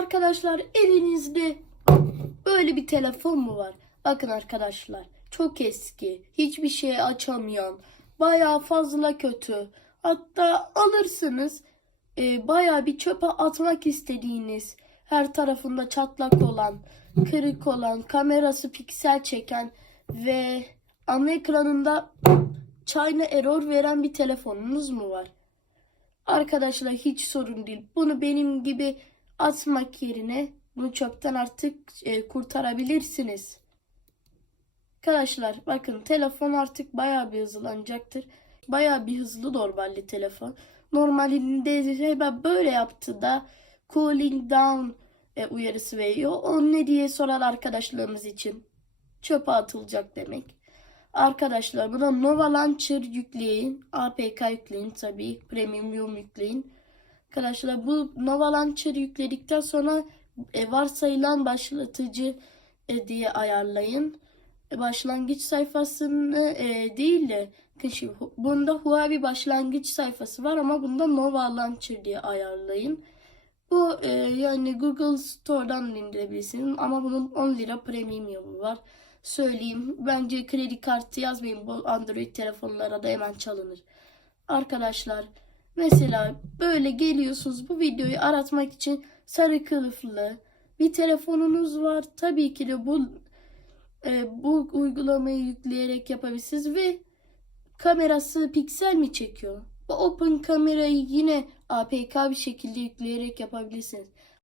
Arkadaşlar elinizde böyle bir telefon mu var? Bakın arkadaşlar çok eski. Hiçbir şey açamayan. Bayağı fazla kötü. Hatta alırsınız e, bayağı bir çöpe atmak istediğiniz her tarafında çatlak olan, kırık olan, kamerası piksel çeken ve ana ekranında China error veren bir telefonunuz mu var? Arkadaşlar hiç sorun değil. Bunu benim gibi atmak yerine bunu çöpten artık e, kurtarabilirsiniz. Arkadaşlar bakın telefon artık bayağı bir hızlanacaktır. Bayağı bir hızlı normalde telefon. Normalinde hemen böyle yaptı da cooling down e, uyarısı veriyor. O ne diye sorar arkadaşlarımız için. Çöpe atılacak demek. Arkadaşlar buna Nova Launcher yükleyin. APK yükleyin tabii. Premium yükleyin. Arkadaşlar bu Nova Launcher yükledikten sonra e, varsayılan başlatıcı e, diye ayarlayın. E, başlangıç sayfasını e, değil de kışı, bunda Huawei başlangıç sayfası var ama bunda Nova Launcher diye ayarlayın. Bu e, yani Google Store'dan indirebilirsiniz ama bunun 10 lira premium var. Söyleyeyim. Bence kredi kartı yazmayın. Bu Android telefonlara da hemen çalınır. Arkadaşlar mesela böyle geliyorsunuz bu videoyu aratmak için sarı kılıflı bir telefonunuz var. Tabii ki de bu e, bu uygulamayı yükleyerek yapabilirsiniz ve kamerası piksel mi çekiyor? Bu open kamerayı yine APK bir şekilde yükleyerek yapabilirsiniz.